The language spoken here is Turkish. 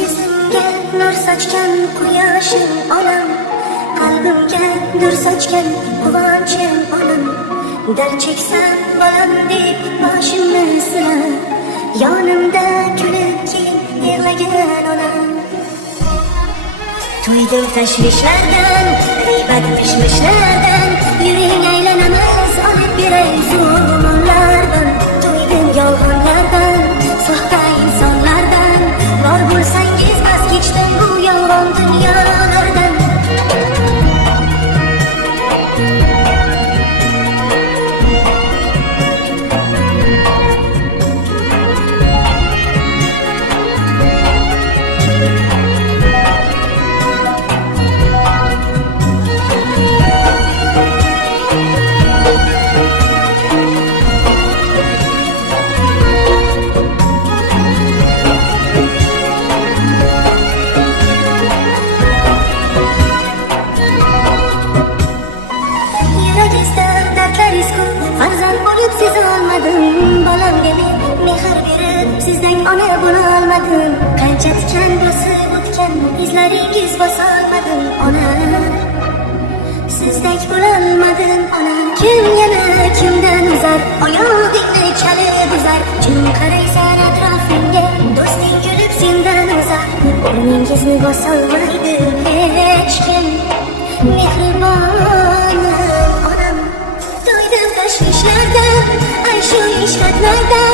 Yüzümge nur saçgan quyoshim onam, qalbimga nur saçgan quvonchim onam. Dard cheksam bolam deb boshimni silab, yonimda kulib kelib yig'lagan onam. To'ydim tashvishlardan, g'iybat mishmishlardan, yuring aylanamiz olib beray zo'rmonlardan. To'ydim yolg'onlardan, soxta insonlardan, bor bo'lsangiz bas kechdim bu yolg'on dunyolardan. Farzand bo'lib siz olmadim, bolamga men mehr berib sizdan ona bo'la olmadim. Qancha tikan bosib o'tgan izlaringiz bosolmadim ona, sizdek bo'la olmadim ona. Kim yana kimdan uzar, oyog'ingni chalib uzar, jim qaraysan atrofingga, do'sting kulib sendan uzar. O'rningizni bosolmaydi hech kim, mehribon onam. Tashvishlardan, ay shu ishlatlardan